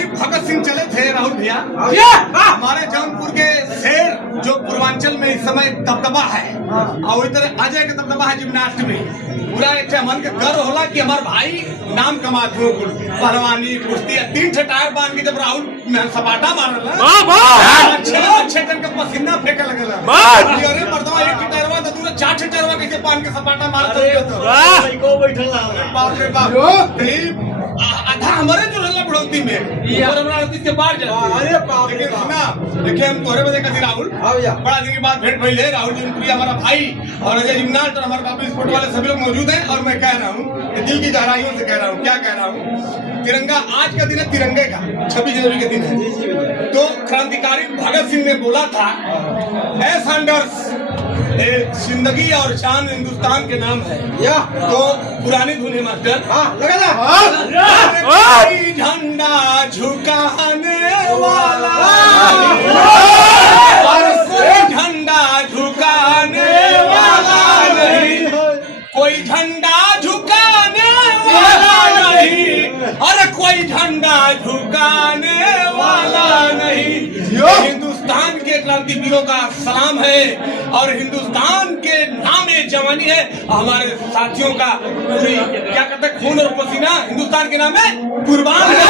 क्रांतिकारी भगत सिंह चले थे राहुल भैया। हमारे जौनपुर के शेर जो पूर्वांचल में इस समय दबदबा है और वही तरह अजय का दबदबा है जिम्नास्ट में। पूरा एक मन के गर्व होला कि हमारे भाई नाम कमाते हो पहलवानी कुश्ती 3 टायर बांध के जब राहुल सपाटा मारल अच्छे जन का पसीना फेंके लगल। अरे मर्दवा 1 टायरवा तो दूर 4 टायरवा कैसे बांध के सपाटा बाप रे बाप आधा हमारे जो रहला बढ़ोती में के बाहर अरे बाप रे सुना देखिए हम तोरे बजे कथी राहुल बड़ा दिन के बाद भेंट भइले। राहुल जी हमारा भाई और अजय जिम्नास्ट और हमारे बाबू स्पोर्ट वाले सभी लोग मौजूद हैं और मैं कह रहा हूँ दिल की गहराइयों से कह रहा हूँ। क्या कह रहा हूँ? तिरंगा आज का दिन है तिरंगे का 26 जनवरी के दिन है। तो क्रांतिकारी भगत सिंह ने बोला था ए सैंडर्स जिंदगी और शान हिंदुस्तान के नाम है। तो पुरानी धुन है मास्टर कोई झंडा झुकाने वाला कोई झंडा झुकाने वाला नहीं कोई झंडा झुकाने वाला नहीं अरे कोई झंडा झुकाने वाला नहीं। हिंदुस्तान के क्रांतिवीरों का सलाम है और हिंदुस्तान के नामे जवानी है हमारे साथियों का पूरी क्या कहते हैं खून और पसीना हिंदुस्तान के नामे कुर्बान है।